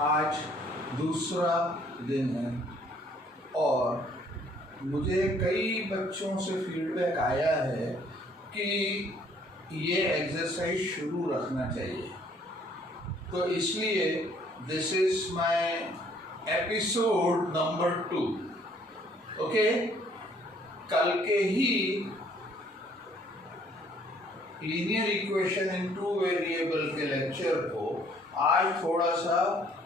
आज दूसरा दिन है और मुझे कई बच्चों से फीडबैक आया है कि ये एक्सरसाइज शुरू रखना चाहिए, तो इसलिए this is my episode number 2। Okay, कल के ही लीनियर इक्वेशन इन 2 वेरिएबल के लेक्चर को आज थोड़ा सा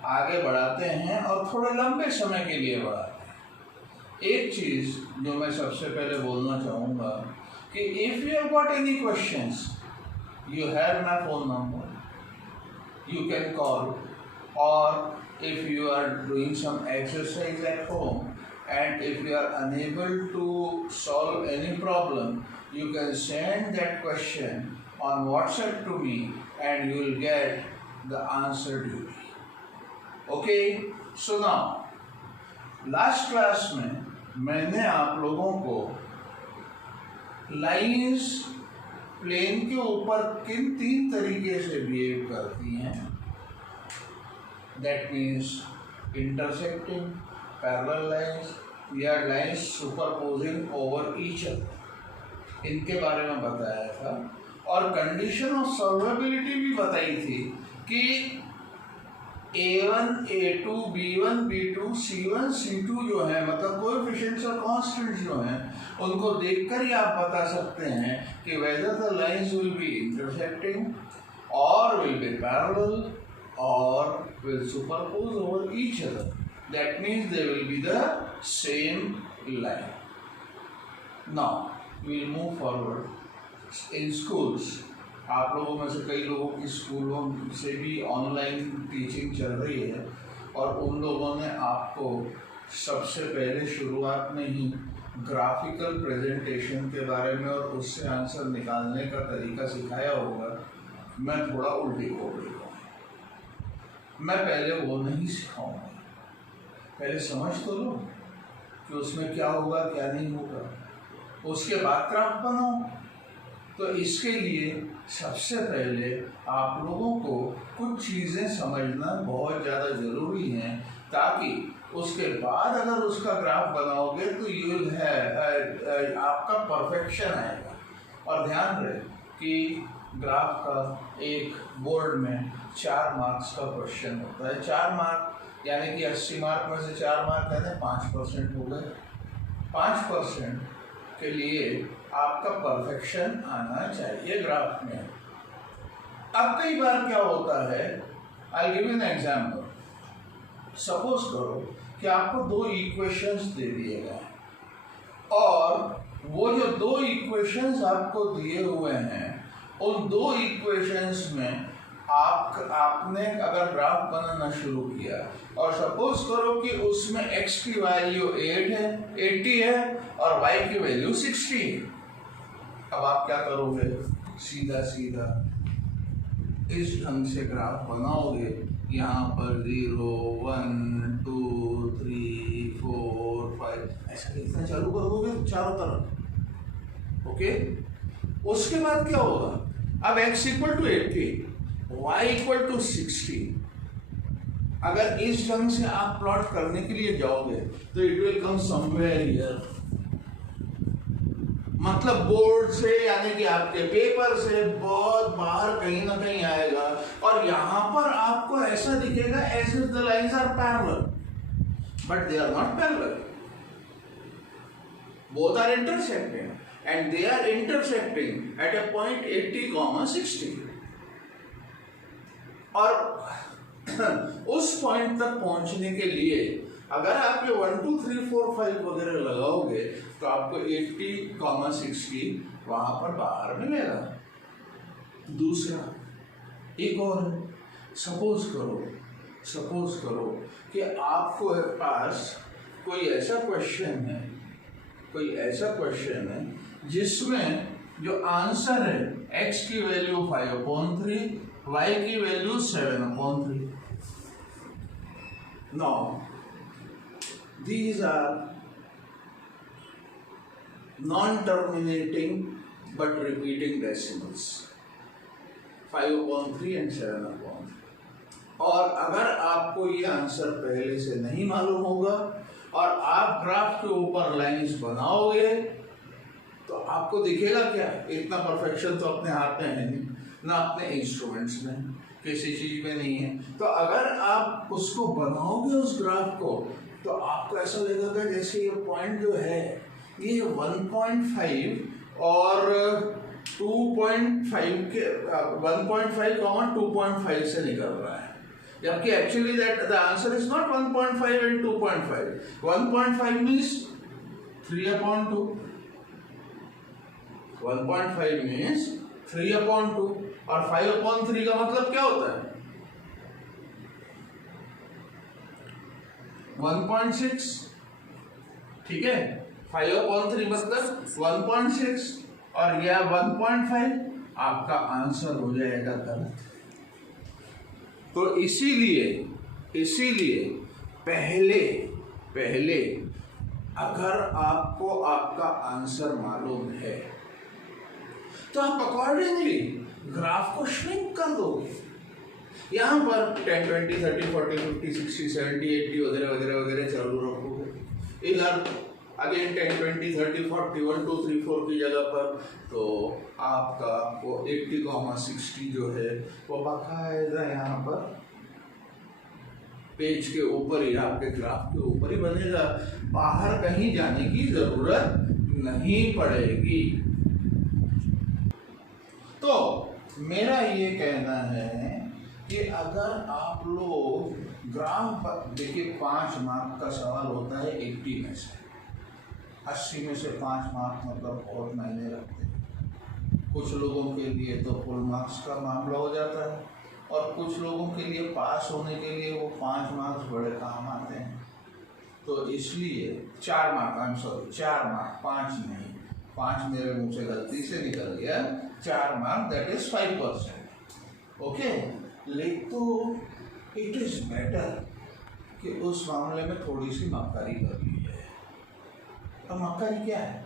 आगे बढ़ाते हैं और थोड़े लंबे समय के लिए बढ़ाते हैं। एक चीज़ जो मैं सबसे पहले बोलना चाहूँगा कि if you have got any questions, you have my phone number, you can call, or if you are doing some exercise at home and if you are unable to solve any problem, you can send that question on WhatsApp to me and you will get the answer duly. Okay, so now last class में मैंने आप लोगों को lines plane के ऊपर किन 3 तरीके से बिहेव करती हैं, that means intersecting, parallel lines या लाइंस सुपरपोजिंग ओवर ईच अदर, इनके बारे में बताया था। और कंडीशन ऑफ सॉल्वेबिलिटी भी बताई थी कि A1, A2, B1, B2, C1, C2 जो है, मतलब कोएफिशिएंट्स और कांस्टेंट्स जो हैं, उनको देखकर ही आप बता सकते हैं कि whether the lines will be intersecting or will be parallel or will superpose over each other. That means they will be the same line. Now we will move forward. In schools, आप लोगों में से कई लोगों की स्कूलों से भी ऑनलाइन टीचिंग चल रही है और उन लोगों ने आपको सबसे पहले शुरुआत में ही ग्राफिकल प्रेजेंटेशन के बारे में और उससे आंसर निकालने का तरीका सिखाया होगा। मैं थोड़ा उल्टी हो गई हूँ, मैं पहले वो नहीं सिखाऊंगा, पहले समझ तो लो कि उसमें क्या होगा क्या नहीं होगा, उसके बाद ग्राफ बनाओ। तो इसके लिए सबसे पहले आप लोगों को कुछ चीज़ें समझना बहुत ज़्यादा ज़रूरी हैं, ताकि उसके बाद अगर उसका ग्राफ बनाओगे तो यू विल हैव आपका परफेक्शन आएगा। और ध्यान रहे कि ग्राफ का एक बोर्ड में 4 मार्क्स का क्वेश्चन होता है। 4 मार्क यानी कि 80 मार्क में से 4 मार्क यानी 5% हो गए। 5% के लिए आपका परफेक्शन आना चाहिए ग्राफ में। अब कई बार क्या होता है, I give you an example. Suppose करो कि आपको 2 इक्वेशंस दे दिए गए और वो जो 2 इक्वेशंस आपको दिए हुए हैं, उन 2 इक्वेशंस में आपने अगर ग्राफ बनाना शुरू किया और सपोज करो कि उसमें x की वैल्यू 80 है और y की वैल्यू 60 है। अब आप क्या करोगे, सीधा सीधा इस ढंग से ग्राफ बनाओगे। यहाँ पर 0, 1, 2, 3, 4, 5 ऐसा लिखना चालू कर दोगे चारों तरफ। ओके, उसके बाद क्या होगा, अब x equal to 80, y equal to 60। अगर इस ढंग से आप प्लॉट करने के लिए जाओगे तो it will come somewhere here, मतलब बोर्ड से यानी कि आपके पेपर से बहुत बाहर कहीं ना कहीं आएगा और यहाँ पर आपको ऐसा दिखेगा as if the lines are parallel, but they are not parallel, both are intersecting and they are intersecting at a point 80, 60। और उस पॉइंट तक पहुंचने के लिए अगर आप ये 1, 2, 3, 4, 5 वगैरह लगाओगे तो आपको 80, 60 वहां पर बाहर मिलेगा। दूसरा एक और, सपोज करो कि आपको पास कोई ऐसा क्वेश्चन है जिसमें जो आंसर है x की वैल्यू 5/3, y की value 7/3। Now these are non-terminating but repeating decimals, 5/3 and 7/3। और अगर आप आपको ये आंसर पहले से नहीं मालूम होगा और आप ग्राफ के ऊपर लाइंस बनाओगे तो आपको दिखेगा क्या? इतना परफेक्शन तो अपने हाथ में है नहीं, ना अपने इंस्ट्रूमेंट्स में, किसी चीज में नहीं है। तो अगर आप उसको बनाओगे उस ग्राफ को तो आपको ऐसा लगेगा जैसे ये पॉइंट जो है ये 1.5 और 2.5 के 1.5, 2.5 से निकल रहा है, जबकि actually that the answer is not 1.5 and 2.5। 1.5 means 3/2, 1.5 means 3/2 और 5/3 का मतलब क्या होता है? 1.6, ठीक है। 5/3 मतलब 1.6 और यह 1.5, आपका आंसर हो जाएगा गलत। तो इसीलिए पहले अगर आपको आपका आंसर मालूम है तो आप अकॉर्डिंगली ग्राफ को श्रिंक कर दोगे। यहाँ पर 10, 20, 30, 40, 50, 60, 70, 80 वगैरह वगैरह वगैरह चालू रखोगे। इधर अगेन 10, 20, 30, 40, 1, 2, 3, 4 की जगह पर तो आपका वो 80,60 जो है वो बाकायदा यहाँ पर पेज के ऊपर ही, आपके ग्राफ के ऊपर ही बनेगा, बाहर कहीं जाने की जरूरत नहीं पड़ेगी। तो मेरा ये कहना है कि अगर आप लोग ग्राफ, देखिए 5 मार्क का सवाल होता है 80 में से, 80 में से 5 मार्क मतलब बहुत मायने रखते हैं। कुछ लोगों के लिए तो फुल मार्क्स का मामला हो जाता है और कुछ लोगों के लिए पास होने के लिए वो 5 मार्क्स बड़े काम आते हैं। तो इसलिए 4 मार्क, 4 मार्क, 5 नहीं, 5 मेरे मुंह से गलती से निकल गया, 4 मार्क दैट इज 5%। ओके, लेकिन तो इट इज बेटर कि उस मामले में थोड़ी सी मक्कारी कर ली जाए। तो मक्कारी क्या है?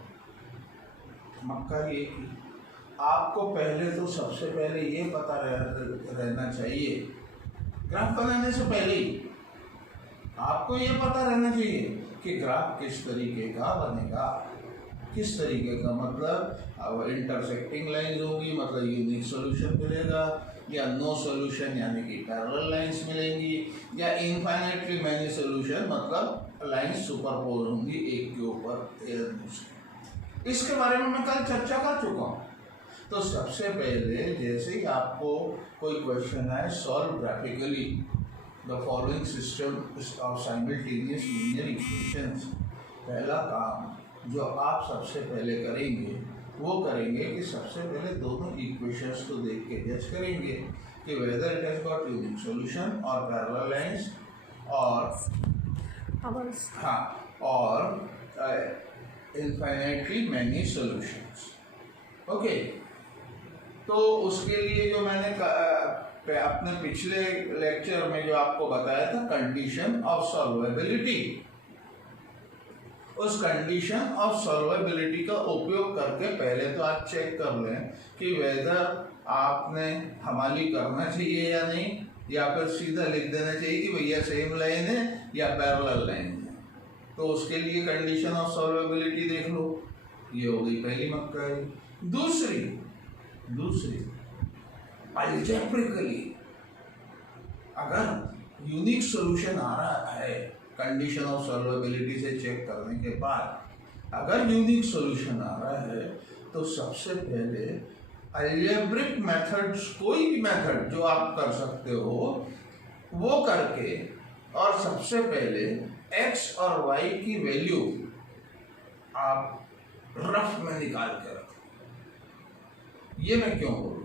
मक्कारी एक ही, आपको पहले तो सबसे पहले ये पता रहना चाहिए, ग्राफ बनाने से पहले ही आपको ये पता रहना चाहिए कि ग्राफ किस तरीके का बनेगा। किस तरीके का मतलब, अब इंटरसेक्टिंग लाइंस होगी मतलब यूनिक सॉल्यूशन मिलेगा, या नो सॉल्यूशन यानी कि पैरेलल लाइंस मिलेंगी, या इनफाइनाइटली मैनी सॉल्यूशन मतलब लाइंस सुपरपोज होंगी एक के ऊपर दूसरे। इसके बारे में मैं कल चर्चा कर चुका हूँ। तो सबसे पहले जैसे ही आपको कोई क्वेश्चन आए, solve graphically the following system of simultaneous linear equations, पहला काम जो आप सबसे पहले करेंगे वो करेंगे कि सबसे पहले दोनों इक्वेशंस को देख के जज करेंगे कि whether it has got unique solution और पैरेलल लाइंस और इनफाइनाइटली मैनी सॉल्यूशंस। ओके, तो उसके लिए जो मैंने अपने पिछले लेक्चर में जो आपको बताया था कंडीशन ऑफ सॉल्वेबिलिटी, उस कंडीशन ऑफ सॉल्वेबिलिटी का उपयोग करके पहले तो आप चेक कर लें कि वेदर आपने हमाली करना चाहिए या नहीं, या फिर सीधा लिख देना चाहिए कि भैया सेम लाइन है या पैरेलल लाइन है। तो उसके लिए कंडीशन ऑफ सॉल्वेबिलिटी देख लो, ये हो गई पहली मक्कारी। दूसरी अलजेब्रिकली अगर यूनिक सॉल्यूशन आ रहा है, कंडीशन ऑफ सॉल्वेबिलिटी से चेक करने के बाद अगर यूनिक सॉल्यूशन आ रहा है तो सबसे पहले अलजेब्रिक मेथड्स, कोई भी मेथड जो आप कर सकते हो वो करके, और सबसे पहले x और y की वैल्यू आप रफ में निकाल के रखो। ये मैं क्यों बोल रहा हूँ?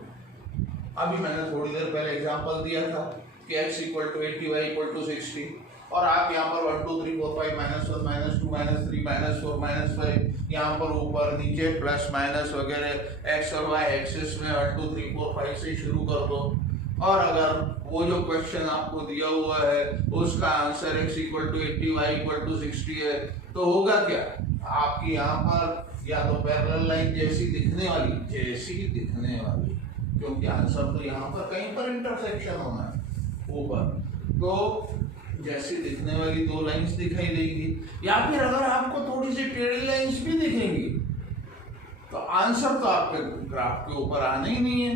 अभी मैंने थोड़ी देर पहले एग्जांपल दिया था कि x = 80, y = 60, और आप यहाँ पर 1 2 3 4 5 -1 -2 -3 -4 -5 यहाँ पर ऊपर नीचे प्लस माइनस वगैरह x और y एक्सिस में 1 2 3 4 5 से शुरू कर दो। और अगर वो जो क्वेश्चन आपको दिया हुआ है उसका आंसर x = 80, y = 60 है, तो होगा क्या? आपकी यहाँ पर या तो पैरेलल लाइन जैसी दिखने वाली, क्योंकि आंसर तो यहाँ पर कहीं पर इंटरसेक्शन होना है ऊपर, तो जैसी दिखने वाली दो लाइंस दिखाई देगी, या फिर अगर आपको थोड़ी सी टेढ़ी लाइंस भी दिखेंगी तो आंसर तो आपके ग्राफ के ऊपर आना ही नहीं है।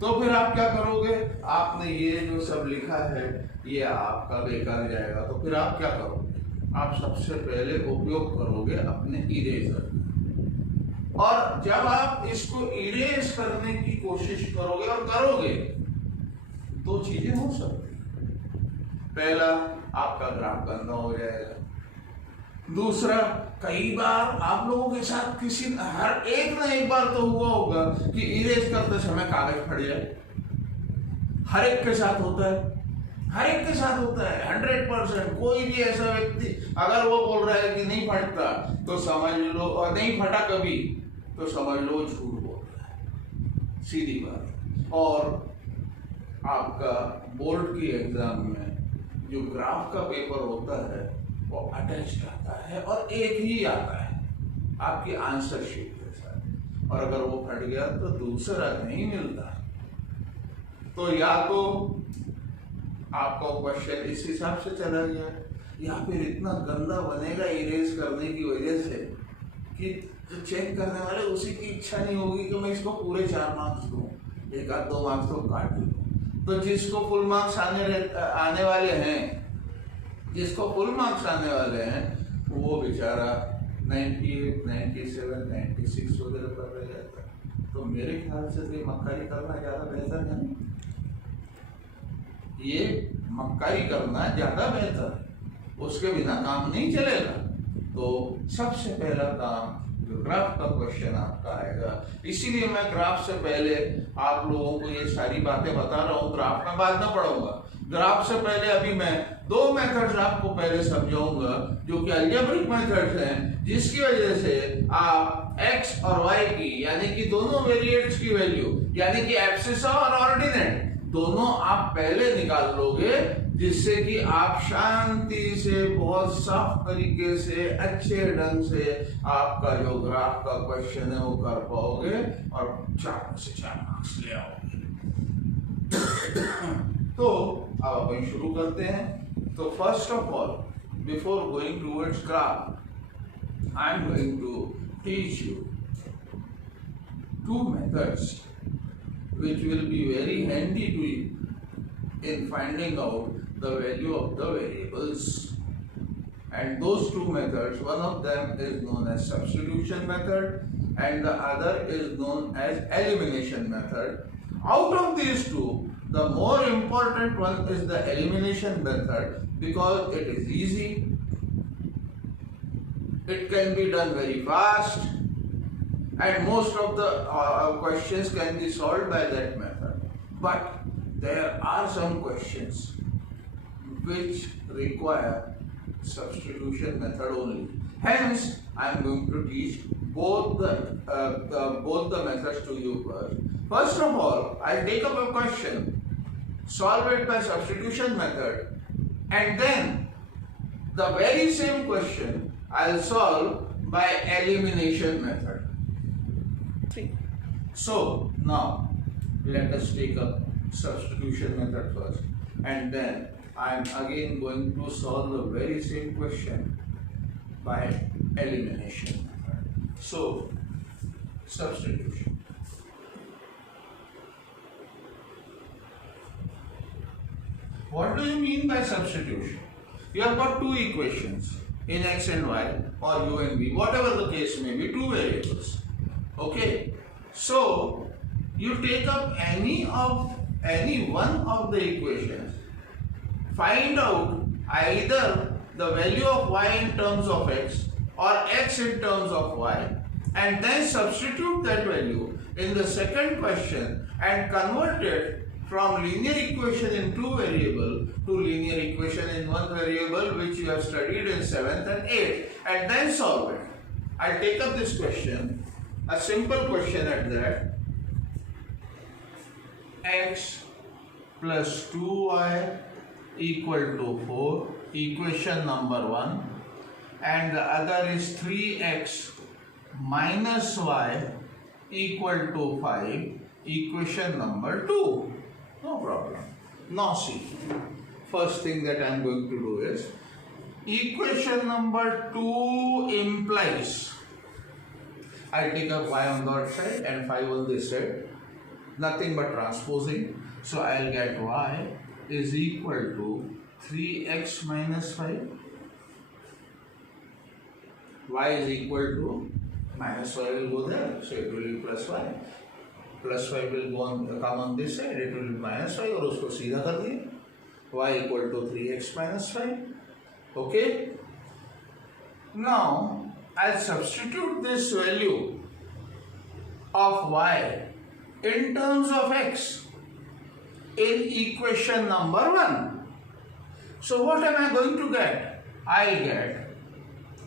तो फिर आप क्या करोगे, आपने ये जो सब लिखा है ये आपका बेकार जाएगा। तो फिर आप क्या करोगे, आप सबसे पहले उपयोग करोगे अपने इरेजर। और जब आप इसको इरेज करने की कोशिश करोगे और करोगे, दो चीजें हो सकती। पहला, आपका ग्राफ गंदा हो जाएगा। दूसरा, कई बार आप लोगों के साथ हर एक ना एक बार तो हुआ होगा कि इरेज करते समय कागज फट जाए। हर एक के साथ होता है, हर एक के साथ होता है 100%। कोई भी ऐसा व्यक्ति अगर वो बोल रहा है कि नहीं फटता तो समझ लो, और नहीं फटा कभी तो समझ लो झूठ बोल रहा है, सीधी बात। और आपका बोर्ड की एग्जाम में जो ग्राफ का पेपर होता है वो अटैच आता है और एक ही आता है आपकी आंसर शीट के साथ, और अगर वो फट गया तो दूसरा नहीं मिलता। तो या तो आपका क्वेश्चन इस हिसाब से चला गया, या फिर इतना गंदा बनेगा इरेज करने की वजह से कि जो चेक करने वाले उसी की इच्छा नहीं होगी कि मैं इसको पूरे 4 मार्क्स दूं, 1 आध 2 मार्क्स तो काट दूं। तो जिसको फुल मार्क्स आने वाले हैं, जिसको फुल मार्क्स आने वाले हैं, वो बेचारा 98, 97, 96 वगैरह पर रह जाता है। तो मेरे ख्याल से ये मक्कारी करना ज़्यादा बेहतर है, ये मक्कारी करना ज़्यादा बेहतर है, उसके बिना काम नहीं चलेगा। तो सबसे पहला काम ग्राफ का क्वेश्चन आपका आएगा, इसीलिए मैं ग्राफ से पहले आप लोगों को ये सारी बातें बता रहा हूँ। ग्राफ में बाद में पढ़ूंगा, ग्राफ से पहले अभी मैं 2 मेथड्स आपको पहले समझाऊंगा जो कि अलजेब्रिक मेथड्स हैं, जिसकी वजह से आप x और y की यानी कि दोनों वेरिएट्स की वैल्यू यानी कि एब्सिसा और ऑर्डिनेट दोनों आप पहले निकाल लोगे, जिससे कि आप शांति से बहुत साफ तरीके से अच्छे ढंग से आपका जो ग्राफ का क्वेश्चन है वो कर पाओगे और 4 से 4 मार्क्स ले आओगे। तो अब अपन शुरू करते हैं। तो first of all, before going towards graph, I am going to teach you 2 methods which will be very handy to you in finding out the value of the variables. And those 2 methods, one of them is known as substitution method and the other is known as elimination method. Out of these 2, the more important one is the elimination method because it is easy, it can be done very fast, and most of the questions can be solved by that method. But there are some questions which require substitution method only. Hence, I am going to teach both the methods to you first. First of all, I take up a question, solve it by substitution method, and then the very same question I will solve by elimination method. So now let us take up substitution method first, and then I am again going to solve the very same question by elimination method. So substitution. What do you mean by substitution? You have got 2 equations in x and y or u and v, whatever the case may be, 2 variables. Okay. So you take up any one of the equations, find out either the value of y in terms of x or x in terms of y, and then substitute that value in the second question and convert it from linear equation in 2 variable to linear equation in 1 variable, which you have studied in 7th and 8th, and then solve it. I take up this question, a simple question at that. X plus 2y equal to 4, equation number 1, and the other is 3x minus y equal to 5, equation number 2. No problem. Now see, first thing that I am going to do is equation number 2 implies I take up y on that side and 5 on this side, nothing but transposing. So I'll get y is equal to 3x minus 5. Y is equal to minus y will go there, so it will be plus y. Plus 5 will go on, come on this side, it will be minus 5 और उसको सीधा कर दिए. Y equal to 3x minus 5. Okay. Now I'll substitute this value of y in terms of x in equation number 1. So what am I going to get? I'll get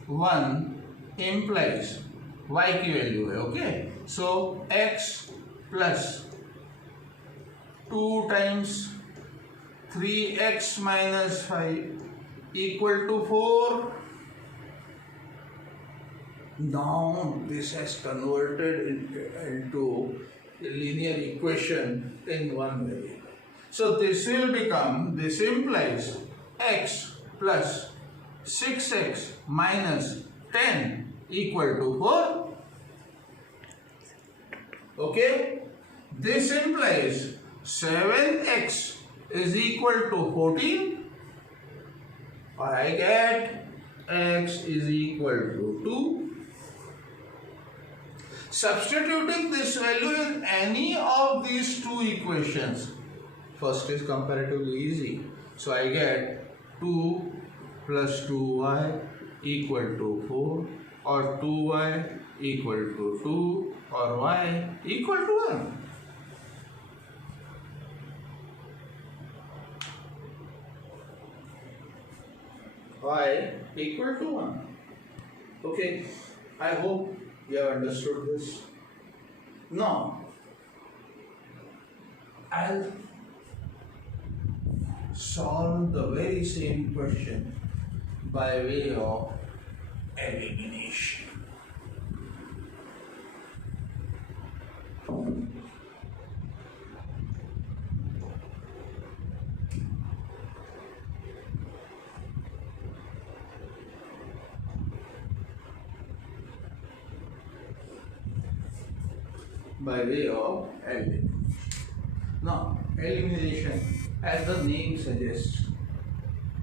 1 implies y की value है. Okay. So x plus 2 times 3x minus 5 equal to 4. Now this has converted into a linear equation in one variable. So this will become, this implies x plus 6x minus 10 equal to 4. Okay. This implies 7x is equal to 14, or I get x is equal to 2. Substituting this value in any of these two equations, first is comparatively easy. So I get 2 plus 2y equal to 4, or 2y equal to 2, or y equal to 1. Y equal to 1. Okay, I hope you have understood this. Now, I'll solve the very same question by way of elimination. By way of elimination. Now, elimination, as the name suggests,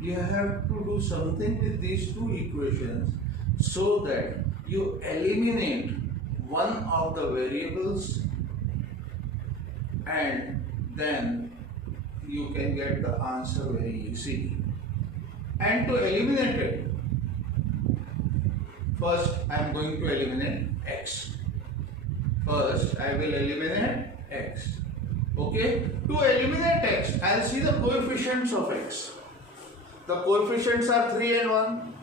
you have to do something with these two equations so that you eliminate one of the variables and then you can get the answer very easily. And to eliminate it, first I am going to eliminate x. First, I will eliminate x. Okay? To eliminate x, I will see the coefficients of x. The coefficients are 3 and 1.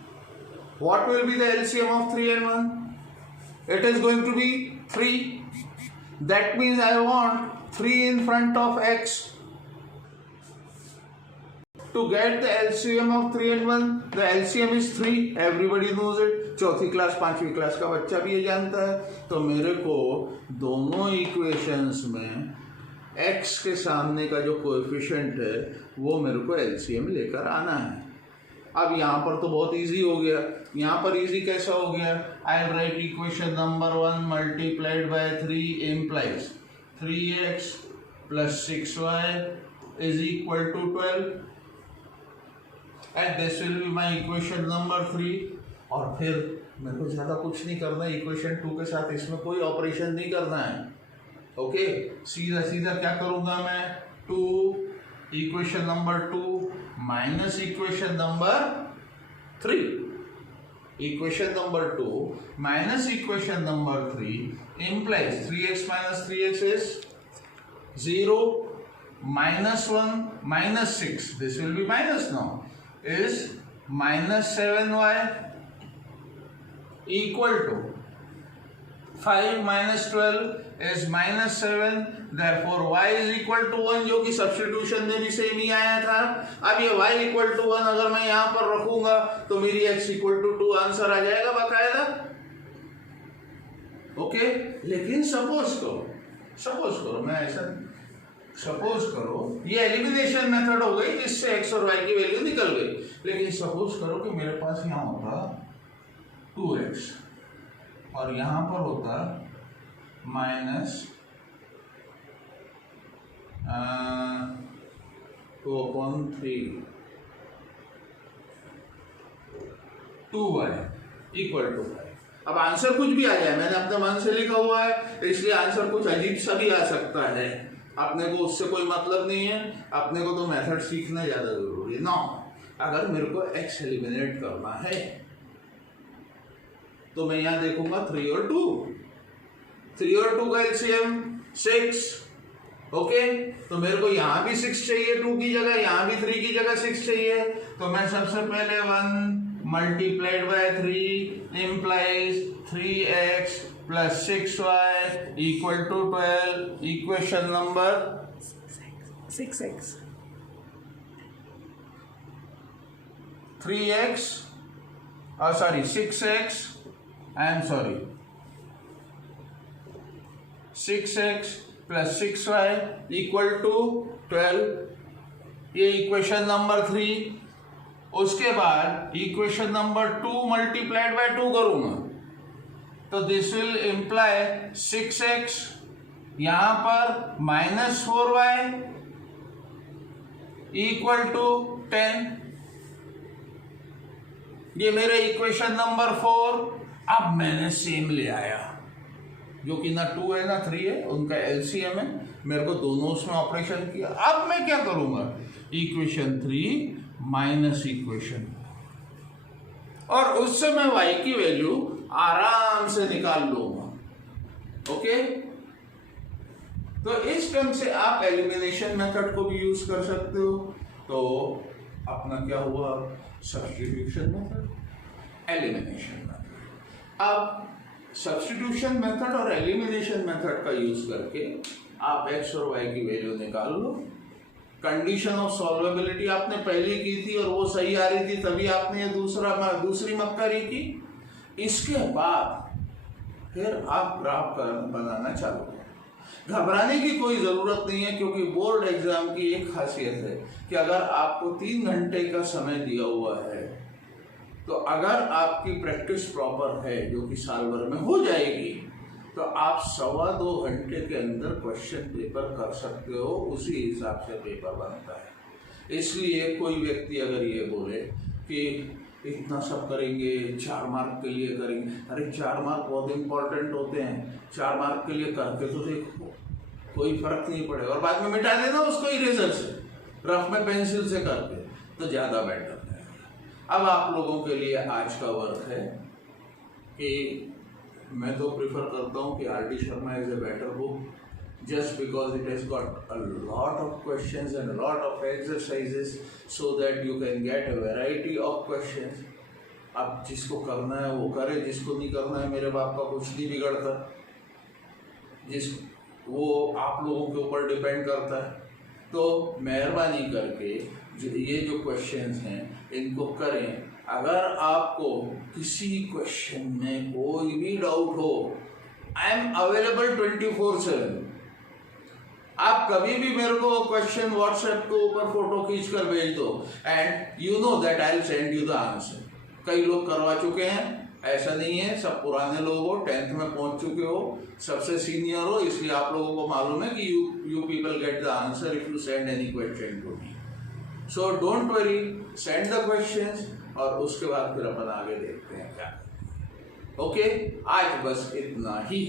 What will be the LCM of 3 and 1? It is going to be 3. That means I want 3 in front of x. To get the LCM of 3 and 1, the LCM is 3. Everybody knows it. चौथी class पांचवी class का बच्चा भी ये जानता है. तो मेरे को दोनों इक्वेशंस में x के सामने का जो कोएफिशिएंट है वो मेरे को LCM लेकर आना है. अब यहाँ पर तो बहुत इजी हो गया. यहाँ पर इजी कैसा हो गया? I write equation number 1 multiplied by 3 implies 3x plus 6y is equal to 12 and this will be my equation number 3. और फिर मेरे को ज़्यादा कुछ नहीं करना है. इक्वेशन 2 के साथ इसमें कोई ऑपरेशन नहीं करना है. ओके, सीधा सीधा क्या करूँगा मैं? 2 equation number 2 minus equation number 3. Equation number 2 minus equation number 3 implies 3x minus 3x is 0, minus 1 minus 6, this will be minus now, is minus 7y equal to 5 minus 12 is minus 7. therefore y is equal to 1, जो कि substitution में भी same ही आया था. अब ये y equal to 1 अगर मैं यहाँ पर रखूंगा तो मेरी x equal to 2 आंसर आ जाएगा बाकायदा. ओके, लेकिन सपोज करो मैं ऐसा सपोज करो ये एलिमिनेशन मेथड हो गई जिससे एक्स और वाई की वैल्यू निकल गई, लेकिन सपोज करो कि मेरे पास यहाँ होता 2x और यहाँ पर होता minus 2/3 2y equal to y। अब आंसर कुछ भी आ जाए, मैंने अपने मन से लिखा हुआ है इसलिए आंसर कुछ अजीब सा भी आ सकता है, अपने को उससे कोई मतलब नहीं है, अपने को तो मेथड सीखना ज़्यादा जरूरी है ना। अगर मेरे को x एलिमिनेट करना है तो मैं यहाँ देखूंगा 3 और 2, 3 और 2 का एलसीएम 6, ओके। तो मेरे को यहाँ भी 6 चाहिए 2 की जगह, यहाँ भी 3 की जगह 6 चाहिए, तो मैं सबसे पहले 1 multiplied by 3 implies 3x plus 6y equal to 12, equation number 6x 3x sorry 6x I am sorry 6x plus 6y equal to 12, ये इक्वेशन नंबर 3। उसके बाद इक्वेशन नंबर 2 मल्टीप्लाइड बाय 2 करूंगा तो दिस विल इम्प्लाई 6x, यहां पर -4y equal to 10, ये मेरे equation number 4। अब मैंने सेम ले आया जो कि ना 2 है ना 3 है, उनका एलसीएम है, मेरे को दोनों उसमें ऑपरेशन किया। अब मैं क्या करूंगा, इक्वेशन 3 माइनस इक्वेशन, और उससे मैं y की वैल्यू आराम से निकाल लूंगा, ओके। तो इस ढंग से आप एलिमिनेशन मेथड को भी यूज कर सकते हो। तो अपना क्या हुआ, सब्स्टिट्यूशन मेथड, एलिमिनेशन मेथड। अब सब्स्टिट्यूशन मेथड और एलिमिनेशन मेथड का यूज करके आप x और y की वैल्यू निकाल लो। कंडीशन ऑफ सॉल्वेबिलिटी आपने पहले की थी और वो सही आ रही थी, तभी आपने ये दूसरी मक्कारी की। इसके बाद फिर आप ग्राफ बनाना चालू करें। घबराने की कोई ज़रूरत नहीं है, क्योंकि बोर्ड एग्जाम की एक खासियत है कि अगर आपको 3 घंटे का समय दिया हुआ है तो अगर आपकी प्रैक्टिस प्रॉपर है, जो कि साल भर में हो जाएगी, तो आप 1.25 घंटे के अंदर क्वेश्चन पेपर कर सकते हो, उसी हिसाब से पेपर बनता है। इसलिए कोई व्यक्ति अगर ये बोले कि इतना सब करेंगे 4 मार्क के लिए करेंगे, अरे 4 मार्क बहुत इंपॉर्टेंट होते हैं, 4 मार्क के लिए करके तो देखो, कोई फर्क नहीं पड़ेगा, और बाद में मिटा देना उसको इरेजर से, रफ में पेंसिल से करके, तो ज़्यादा बेटर है। अब आप लोगों के लिए आज का वर्क है कि मैं तो प्रिफर करता हूँ कि R.D. Sharma is a better book, just because it has got a lot of questions and a lot of exercises so that you can get a variety of questions. अब जिसको करना है वो करे, जिसको नहीं करना है मेरे बाप का कुछ नहीं बिगड़ता, वो आप लोगों के ऊपर डिपेंड करता है। तो मेहरबानी करके ये जो क्वेश्चंस हैं इनको करें। अगर आपको किसी क्वेश्चन में कोई भी डाउट हो, आई एम अवेलेबल 24/7। आप कभी भी मेरे को क्वेश्चन व्हाट्सएप के ऊपर फोटो खींच कर भेज दो, and you know that I will send you the answer. कई लोग करवा चुके हैं, ऐसा नहीं है, सब पुराने लोग हो, 10th में पहुंच चुके हो, सबसे सीनियर हो, इसलिए आप लोगों को मालूम है कि you people get the answer if you send any question to me. So don't worry, send the questions और उसके बाद फिर अपन आगे देखते हैं क्या। ओके, आज बस इतना ही।